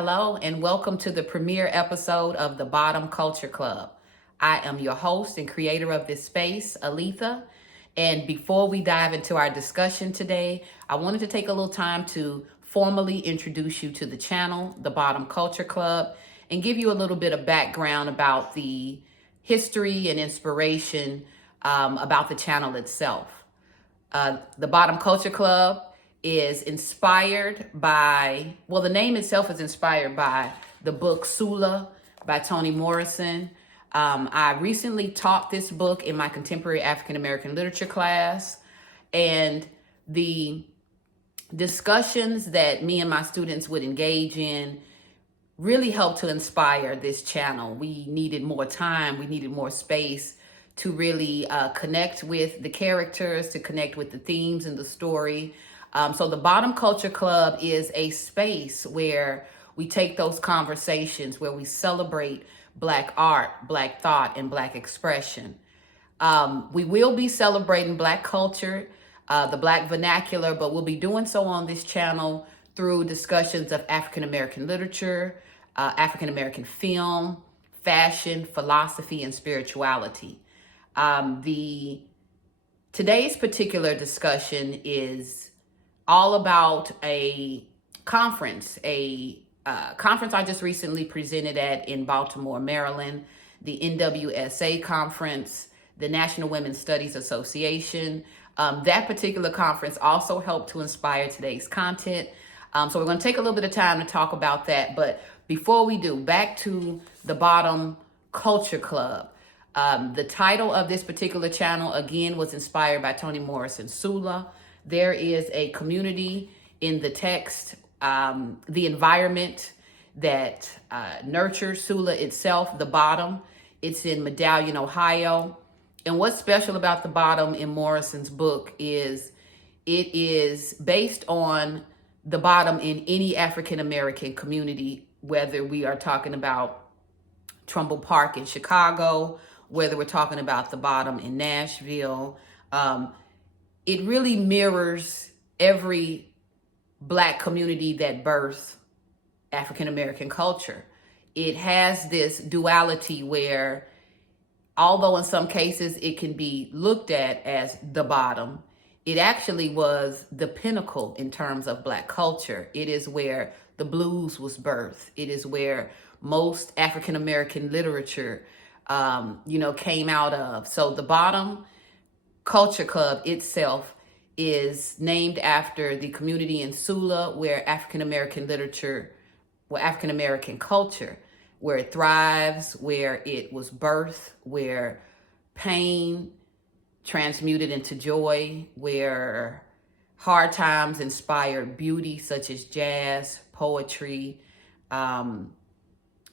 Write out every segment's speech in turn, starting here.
Hello and welcome to the premiere episode of the Bottom Kulture Klub. I am your host and creator of this space, Aletha. And before we dive into our discussion today, I wanted to take a little time to formally introduce you to the channel, the Bottom Kulture Klub, and give you a little bit of background about the history and inspiration about the channel itself. The Bottom Kulture Klub is inspired by, well, the name itself is inspired by the book Sula by Toni Morrison. I recently taught this book in my contemporary African American literature class, and the discussions that me and my students would engage in really helped to inspire this channel. We needed more time, we needed more space to really connect with the characters, to connect with the themes and the story. So the Bottom Kulture Klub is a space where we take those conversations, where we celebrate Black art, Black thought, and Black expression. We will be celebrating Black culture, the Black vernacular, but we'll be doing so on this channel through discussions of African American literature, African American film, fashion, philosophy, and spirituality. Today's particular discussion is all about a conference I just recently presented at in Baltimore, Maryland, the NWSA conference, the National Women's Studies Association. That particular conference also helped to inspire today's content. So we're going to take a little bit of time to talk about that. But before we do, back to the Bottom Kulture Klub. The title of this particular channel, again, was inspired by Toni Morrison's Sula. There is a community in the text, the environment that nurtures Sula itself, the Bottom. It's in Medallion, Ohio. And what's special about the Bottom in Morrison's book is it is based on the Bottom in any African American community, whether we are talking about Trumbull Park in Chicago, whether we're talking about the Bottom in Nashville. It really mirrors every Black community that births African American culture. It has this duality where, although in some cases it can be looked at as the bottom, it actually was the pinnacle in terms of Black culture. It is where the blues was birthed. It is where most African American literature, came out of. So the Bottom Kulture Klub itself is named after the community in Sula where African American literature, African American culture, where it thrives, where it was birthed, where pain transmuted into joy, where hard times inspired beauty such as jazz, poetry,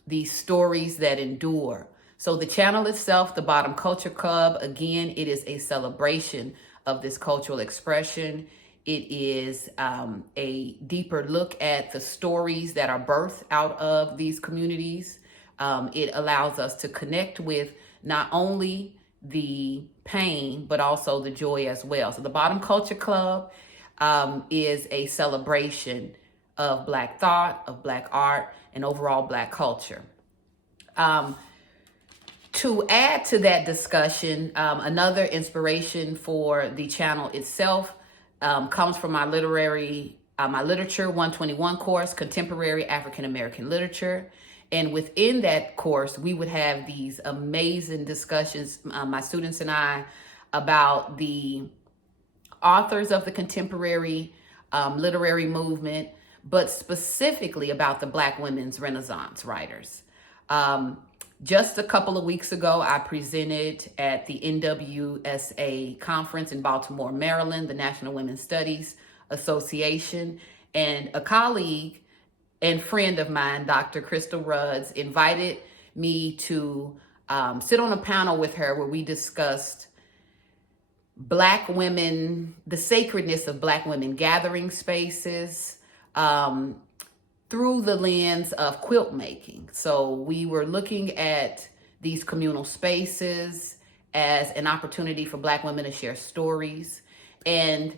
these stories that endure. So the channel itself, the Bottom Kulture Klub, again, it is a celebration of this cultural expression. It is a deeper look at the stories that are birthed out of these communities. It allows us to connect with not only the pain, but also the joy as well. So the Bottom Kulture Klub is a celebration of Black thought, of Black art, and overall Black culture. To add to that discussion, another inspiration for the channel itself comes from my literature 121 course, Contemporary African American Literature. And within that course, we would have these amazing discussions, my students and I, about the authors of the contemporary literary movement, but specifically about the Black women's Renaissance writers. Just a couple of weeks ago, I presented at the NWSA conference in Baltimore, Maryland, the National Women's Studies Association, and a colleague and friend of mine, Dr. Crystal Rudds, invited me to sit on a panel with her where we discussed Black women, the sacredness of Black women gathering spaces, through the lens of quilt making. So we were looking at these communal spaces as an opportunity for Black women to share stories. And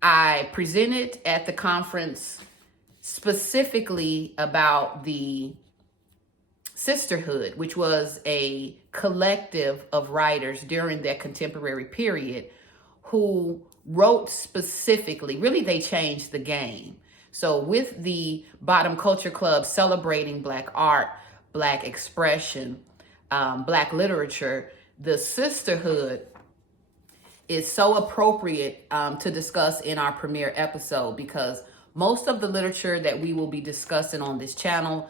I presented at the conference specifically about the sisterhood, which was a collective of writers during that contemporary period who wrote specifically, really they changed the game. So with the Bottom Kulture Klub celebrating Black art, Black expression, Black literature, the sisterhood is so appropriate to discuss in our premiere episode, because most of the literature that we will be discussing on this channel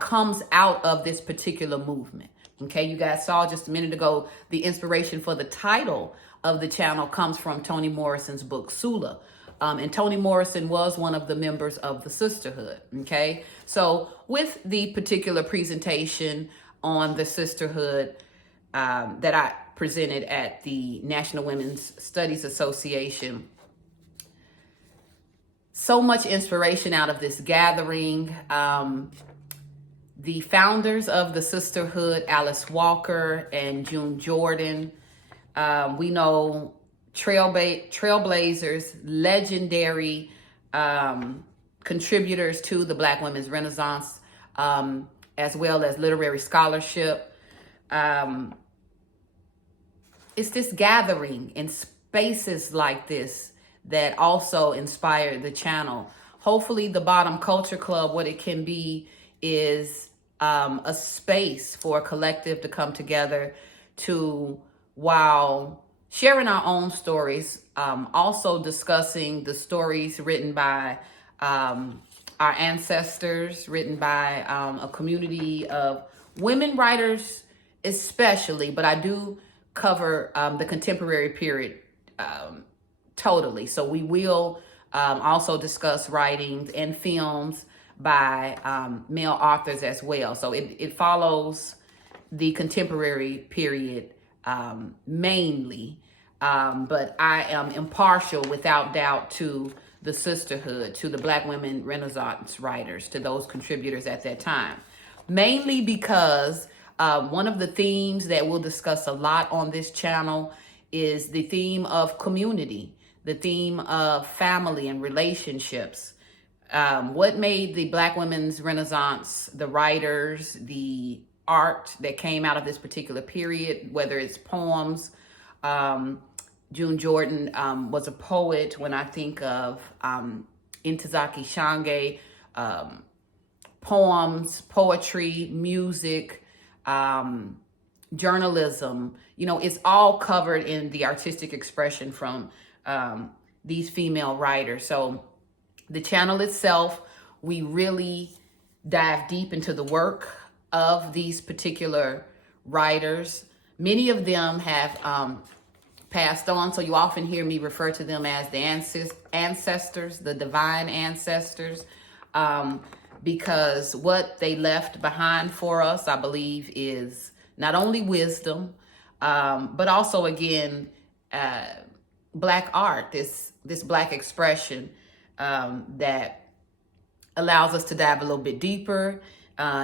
comes out of this particular movement. Okay, you guys saw just a minute ago, the inspiration for the title of the channel comes from Toni Morrison's book, Sula. And Toni Morrison was one of the members of the sisterhood. Okay, so with the particular presentation on the sisterhood that I presented at the National Women's Studies Association, so much inspiration out of this gathering. The founders of the sisterhood, Alice Walker and June Jordan, we know trailblazers, legendary contributors to the Black Women's Renaissance, as well as literary scholarship. It's this gathering in spaces like this that also inspired the channel. Hopefully the Bottom Kulture Klub, what it can be is a space for a collective to come together to, while sharing our own stories, also discussing the stories written by our ancestors, written by a community of women writers especially, but I do cover the contemporary period totally. So we will also discuss writings and films by male authors as well. So it follows the contemporary period mainly, but I am impartial without doubt to the sisterhood, to the Black women Renaissance writers, to those contributors at that time. Mainly because one of the themes that we'll discuss a lot on this channel is the theme of community, the theme of family and relationships. What made the Black women's Renaissance, the writers, the art that came out of this particular period, whether it's poems. June Jordan was a poet. When I think of Ntozake Shange, poems, poetry, music, journalism, it's all covered in the artistic expression from these female writers. So the channel itself, we really dive deep into the work of these particular writers. Many of them have passed on, so you often hear me refer to them as the ancestors, the divine ancestors, because what they left behind for us, I believe, is not only wisdom, but also, again, Black art, this Black expression that allows us to dive a little bit deeper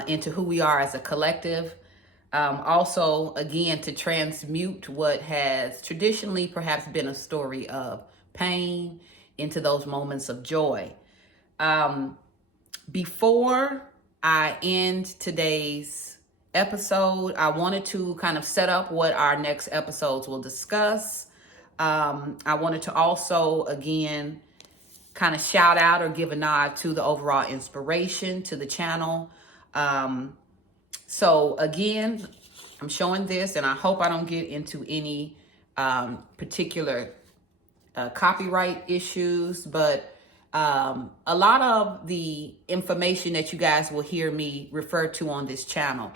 into who we are as a collective. Also, again, to transmute what has traditionally perhaps been a story of pain into those moments of joy. Before I end today's episode, I wanted to kind of set up what our next episodes will discuss. I wanted to also, again, kind of shout out or give a nod to the overall inspiration to the channel. So again, I'm showing this, and I hope I don't get into any particular copyright issues, but a lot of the information that you guys will hear me refer to on this channel,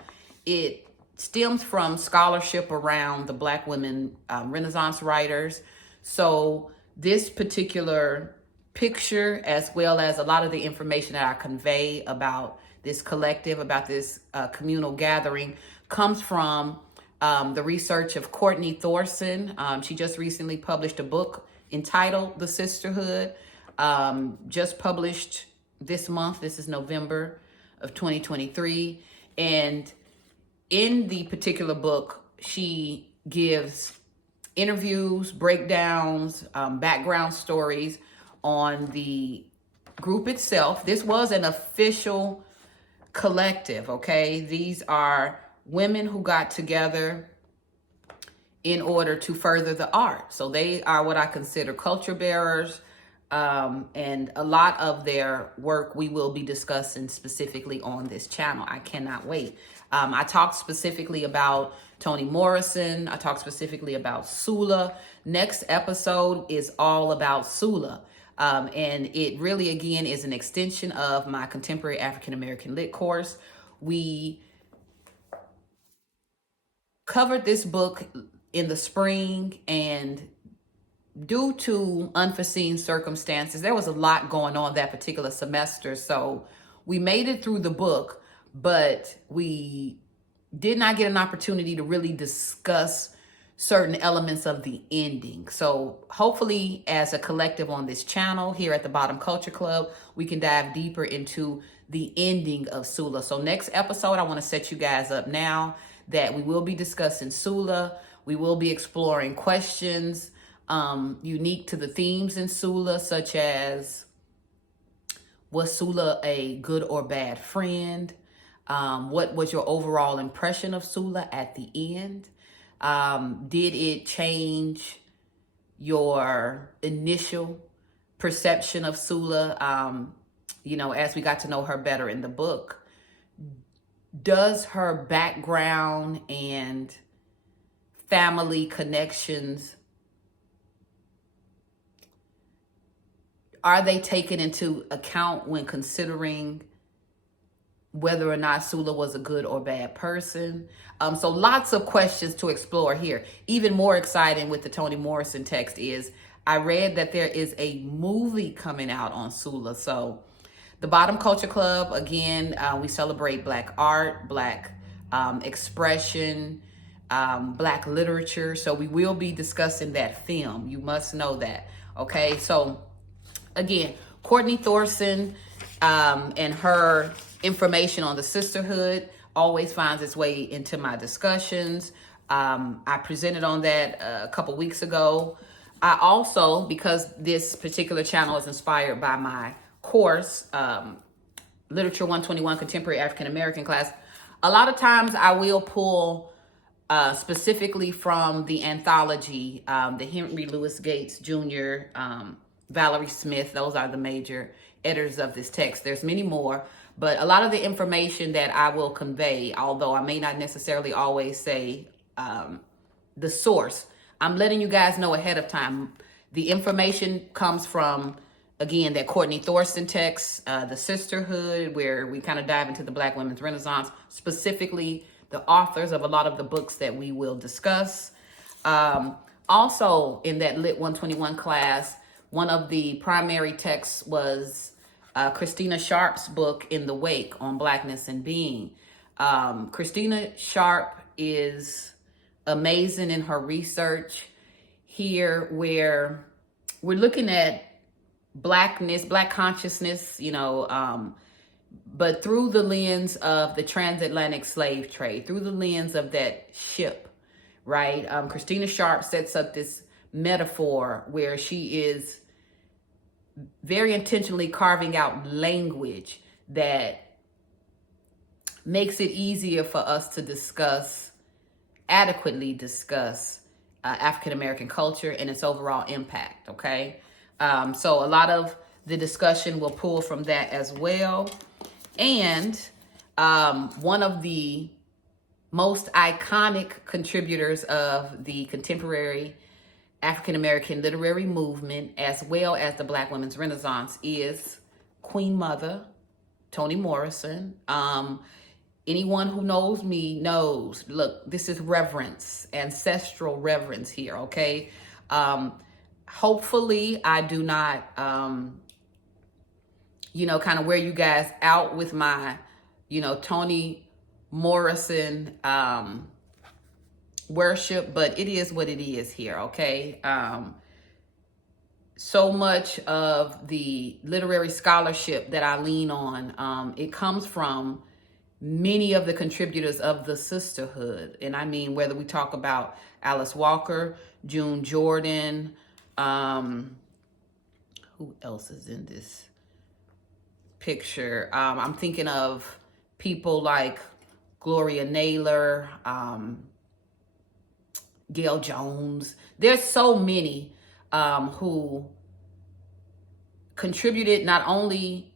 it stems from scholarship around the Black women Renaissance writers. So this particular picture, as well as a lot of the information that I convey about this collective, about this communal gathering, comes from the research of Courtney Thorson. She just recently published a book entitled The Sisterhood, just published this month. This is November of 2023. And in the particular book, she gives interviews, breakdowns, background stories on the group itself. This was an official collective, okay? These are women who got together in order to further the art. So they are what I consider culture bearers. And a lot of their work we will be discussing specifically on this channel. I cannot wait. I talked specifically about Toni Morrison. I talked specifically about Sula. Next episode is all about Sula. And it really, again, is an extension of my contemporary African American lit course. We covered this book in the spring, and due to unforeseen circumstances, there was a lot going on that particular semester. So we made it through the book, but we did not get an opportunity to really discuss certain elements of the ending. So hopefully, as a collective on this channel here at the Bottom Kulture Klub, we can dive deeper into the ending of Sula. So next episode, I want to set you guys up now that we will be discussing Sula. We will be exploring questions unique to the themes in Sula, such as, was Sula a good or bad friend? What was your overall impression of Sula at the end? Did it change your initial perception of Sula, as we got to know her better in the book? Does her background and family connections, are they taken into account when considering whether or not Sula was a good or bad person? So lots of questions to explore here. Even more exciting with the Toni Morrison text is I read that there is a movie coming out on Sula. So the Bottom Kulture Klub, again, we celebrate Black art, Black expression, Black literature. So we will be discussing that film. You must know that. Okay, so again, Courtney Thorson and her information on the sisterhood always finds its way into my discussions. I presented on that a couple weeks ago. I also, because this particular channel is inspired by my course, Literature 121 Contemporary African American class, a lot of times I will pull specifically from the anthology, the Henry Louis Gates Jr., Valerie Smith. Those are the major editors of this text. There's many more, but a lot of the information that I will convey, although I may not necessarily always say the source, I'm letting you guys know ahead of time. The information comes from, again, that Courtney Thorson text, The Sisterhood, where we kind of dive into the Black women's Renaissance, specifically the authors of a lot of the books that we will discuss. Also, in that Lit 121 class, one of the primary texts was Christina Sharp's book, In the Wake, on Blackness and Being. Christina Sharp is amazing in her research here, where we're looking at Blackness, Black consciousness, but through the lens of the transatlantic slave trade, through the lens of that ship, right? Christina Sharp sets up this metaphor where she is very intentionally carving out language that makes it easier for us to adequately discuss African American culture and its overall impact, okay? So a lot of the discussion will pull from that as well. And one of the most iconic contributors of the contemporary African American literary movement, as well as the Black women's Renaissance, is Queen Mother, Toni Morrison. Anyone who knows me knows, look, this is reverence, ancestral reverence here, okay? Hopefully I do not, kind of wear you guys out with my, Toni Morrison worship, but it is what it is here, okay? So much of the literary scholarship that I lean on, it comes from many of the contributors of the sisterhood. And I mean, whether we talk about Alice Walker, June Jordan, who else is in this picture. I'm thinking of people like Gloria Naylor, Gail Jones. There's so many who contributed not only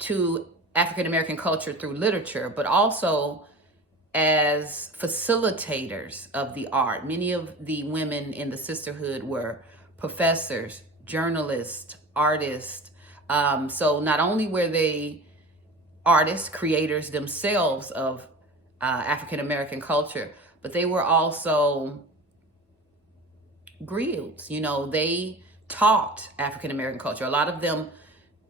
to African American culture through literature, but also as facilitators of the art. Many of the women in the sisterhood were professors, journalists, artists. So not only were they artists, creators themselves of African American culture, but they were also griots. You know, they taught African American culture. A lot of them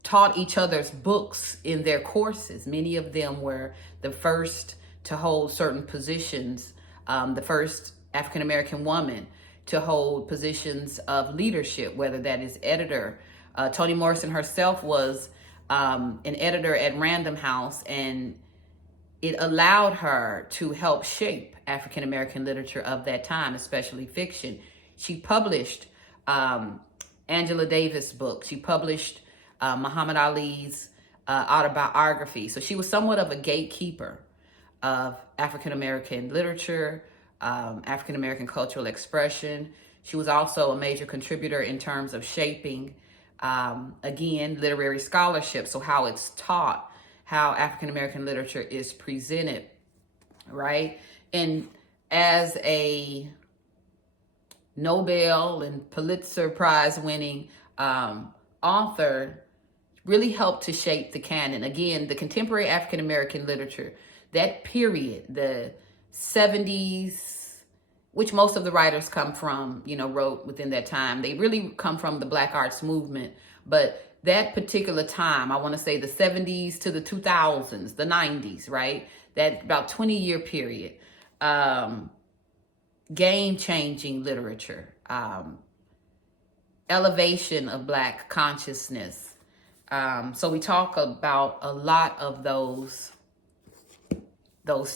taught each other's books in their courses. Many of them were the first to hold certain positions, the first African American woman to hold positions of leadership, whether that is editor. Toni Morrison herself was an editor at Random House, and it allowed her to help shape African American literature of that time, especially fiction. She published Angela Davis' book. She published Muhammad Ali's autobiography. So she was somewhat of a gatekeeper of African American literature, African American cultural expression. She was also a major contributor in terms of shaping, again, literary scholarship. So how it's taught, how African American literature is presented, right? And as a Nobel and Pulitzer Prize winning author, really helped to shape the canon. Again, the contemporary African American literature, that period, the 70s, which most of the writers come from, you know, wrote within that time. They really come from the Black Arts movement. But that particular time, I want to say the 70s to the 2000s, the 90s, right? That about 20-year period. Game-changing literature. Elevation of Black consciousness. So we talk about a lot of those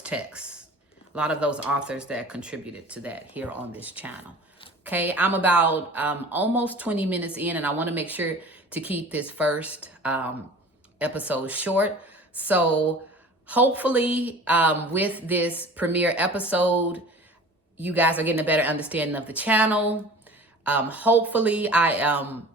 texts, a lot of those authors that contributed to that here on this channel. Okay, I'm about almost 20 minutes in, and I want to make sure to keep this first episode short. So hopefully with this premiere episode, you guys are getting a better understanding of the channel. Hopefully I am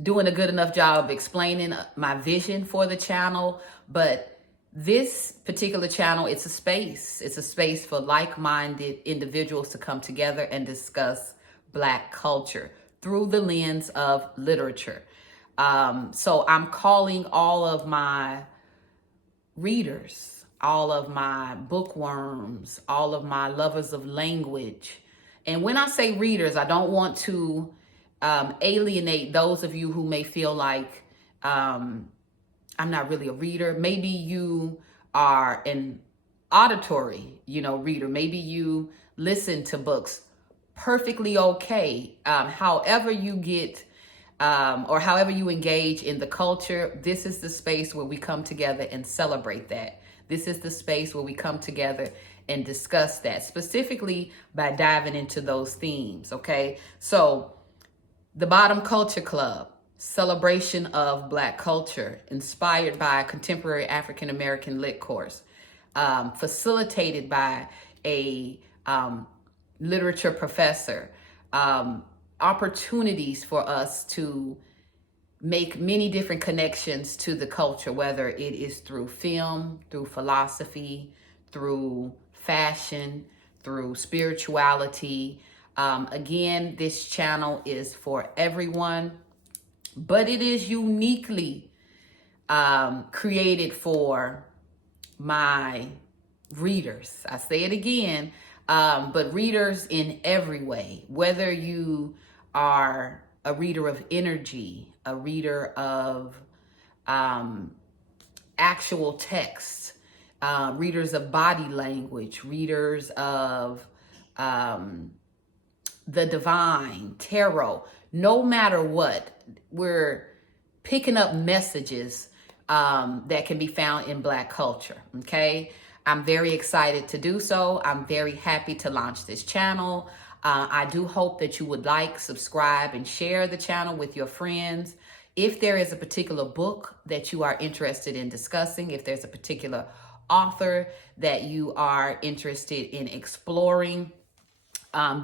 doing a good enough job of explaining my vision for the channel, but this particular channel, it's a space. It's a space for like-minded individuals to come together and discuss Black culture through the lens of literature. So I'm calling all of my readers, all of my bookworms, all of my lovers of language. And when I say readers, I don't want to alienate those of you who may feel like I'm not really a reader. Maybe you are an auditory, reader. Maybe you listen to books. Perfectly okay. However you get or however you engage in the culture, this is the space where we come together and celebrate that. This is the space where we come together and discuss that, specifically by diving into those themes, okay? So the Bottom Kulture Klub, celebration of Black culture, inspired by a contemporary African American lit course, facilitated by a literature professor, opportunities for us to make many different connections to the culture, whether it is through film, through philosophy, through fashion, through spirituality. Again, this channel is for everyone, but it is uniquely created for my readers. I say it again, but readers in every way, whether you are a reader of energy, a reader of actual text, readers of body language, readers of the divine, tarot, no matter what, we're picking up messages that can be found in Black culture, okay? I'm very excited to do so. I'm very happy to launch this channel. I do hope that you would like, subscribe, and share the channel with your friends. If there is a particular book that you are interested in discussing, if there's a particular author that you are interested in exploring,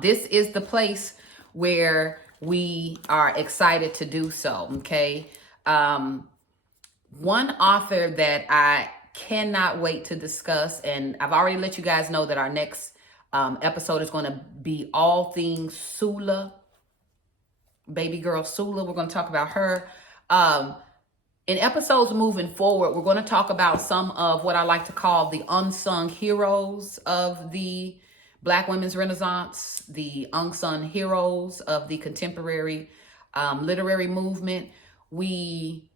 this is the place where we are excited to do so, okay? One author that I cannot wait to discuss, and I've already let you guys know that our next episode is going to be all things Sula, baby girl Sula. We're going to talk about her. In episodes moving forward, we're going to talk about some of what I like to call the unsung heroes of the Black women's Renaissance, the unsung heroes of the contemporary literary movement. We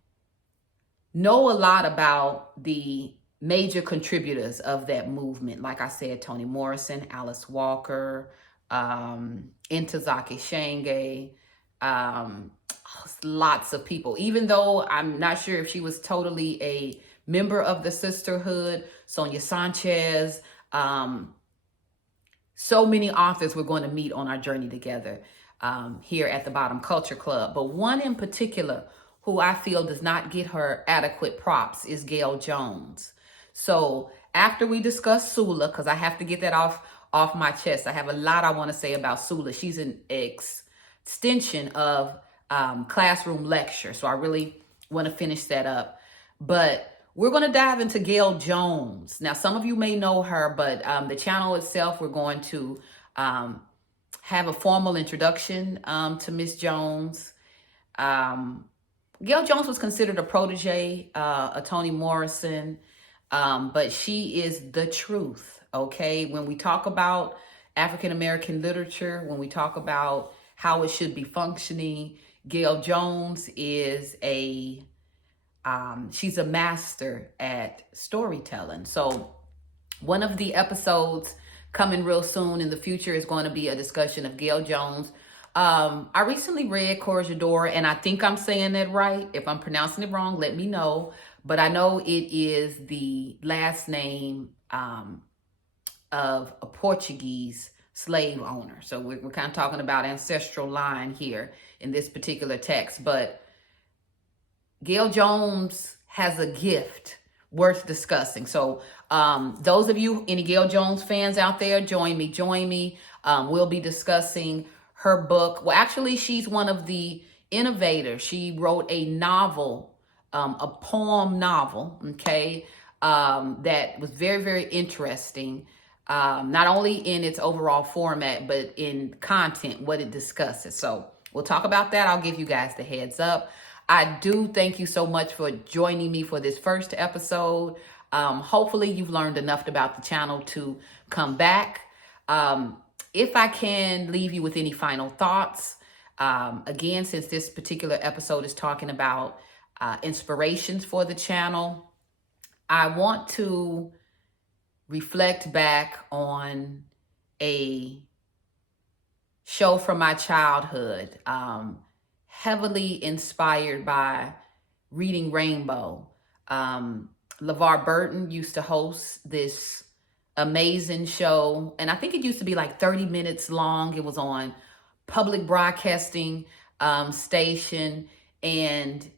know a lot about the major contributors of that movement. Like I said, Toni Morrison, Alice Walker, Ntozake Shange, lots of people. Even though I'm not sure if she was totally a member of the sisterhood, Sonia Sanchez, so many authors we're going to meet on our journey together here at the Bottom Kulture Klub. But one in particular who I feel does not get her adequate props is Gail Jones. So after we discuss Sula, because I have to get that off my chest, I have a lot I want to say about Sula. She's an extension of classroom lecture. So I really want to finish that up. But we're going to dive into Gail Jones. Now, some of you may know her, but the channel itself, we're going to have a formal introduction to Miss Jones. Gail Jones was considered a protege of Toni Morrison, but she is the truth, okay? When we talk about African-American literature, when we talk about how it should be functioning, Gail Jones is she's a master at storytelling. So one of the episodes coming real soon in the future is going to be a discussion of Gail Jones. I recently read Corregidor, and I think I'm saying that right. If I'm pronouncing it wrong, let me know. But I know it is the last name of a Portuguese slave owner. So we're kind of talking about ancestral line here in this particular text. But Gail Jones has a gift worth discussing. So those of you, any Gail Jones fans out there, join me. We'll be discussing her book. Well, actually, she's one of the innovators. She wrote a novel, a poem novel, okay, that was very, very interesting. Not only in its overall format, but in content, what it discusses. So we'll talk about that. I'll give you guys the heads up. I do thank you so much for joining me for this first episode. Hopefully you've learned enough about the channel to come back. If I can leave you with any final thoughts, again, since this particular episode is talking about inspirations for the channel, I want to reflect back on a show from my childhood, heavily inspired by Reading Rainbow. LeVar Burton used to host this amazing show, and I think it used to be like 30 minutes long. It was on public broadcasting station, and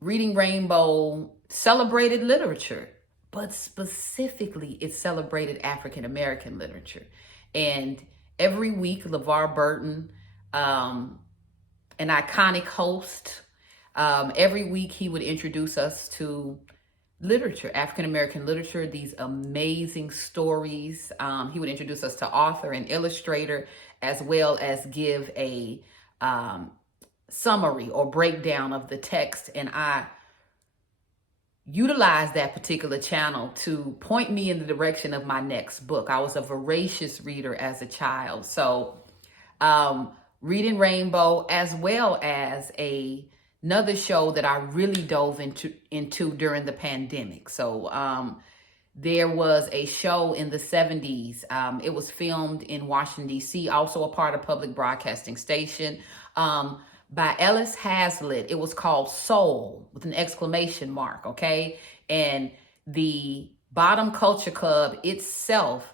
Reading Rainbow celebrated literature, but specifically it celebrated African American literature. And every week, LeVar Burton, an iconic host, every week he would introduce us to literature, African American literature, these amazing stories. He would introduce us to author and illustrator, as well as give a summary or breakdown of the text. And I utilized that particular channel to point me in the direction of my next book. I was a voracious reader as a child. So Reading Rainbow, as well as another show that I really dove into during the pandemic. So there was a show in the 70s. It was filmed in Washington, D.C., also a part of public broadcasting station, by Ellis Hazlitt. It was called Soul, with an exclamation mark, okay? And the Bottom Kulture Klub itself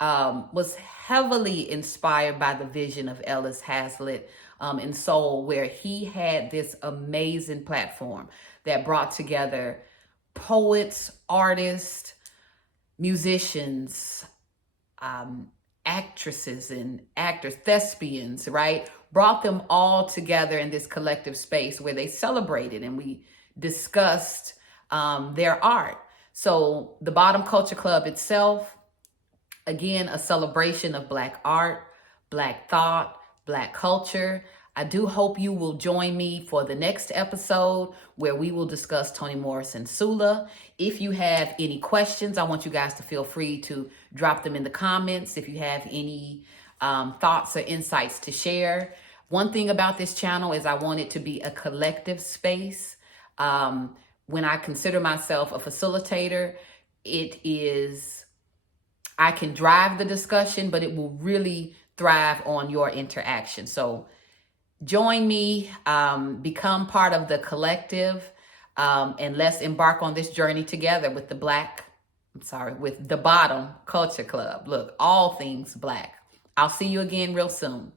was heavily inspired by the vision of Ellis Hazlitt. in soul, where he had this amazing platform that brought together poets, artists, musicians, actresses and actors, thespians, right? Brought them all together in this collective space where they celebrated and we discussed their art. So the Bottom Kulture Klub itself, again, a celebration of Black art, Black thought, Black culture. I do hope you will join me for the next episode where we will discuss Toni Morrison Sula. If you have any questions, I want you guys to feel free to drop them in the comments. If you have any thoughts or insights to share. One thing about this channel is I want it to be a collective space. When I consider myself a facilitator, I can drive the discussion, but it will really thrive on your interaction. So join me, become part of the collective, and let's embark on this journey together with the Bottom Kulture Klub. Look, all things Black. I'll see you again real soon.